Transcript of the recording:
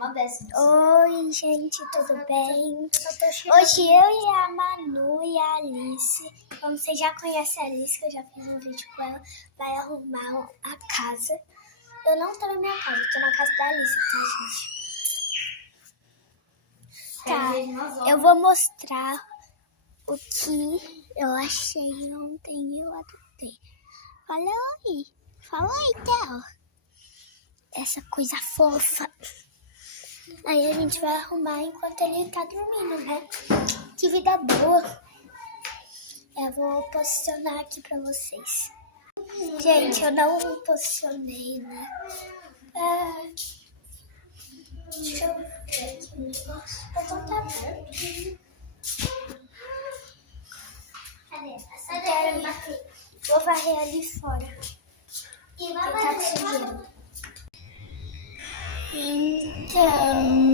uma dessas. Oi, gente, tudo bem? Hoje eu e a Manu e a Alice, como vocês já conhecem a Alice, que eu já fiz um vídeo com ela, vai arrumar a casa. Eu não tô na minha casa, eu tô na casa da Alice, tá, gente? Tá, eu vou mostrar o que eu achei ontem e eu adotei. Fala aí, Theo. Essa coisa fofa. Aí a gente vai arrumar enquanto ele tá dormindo, né? Que vida boa. Eu vou posicionar aqui pra vocês. Gente, eu não posicionei, né? Deixa eu ver aqui o negócio. Então tá bom. Cadê? Vou varrer ali fora. E vai tá sujeira. Então,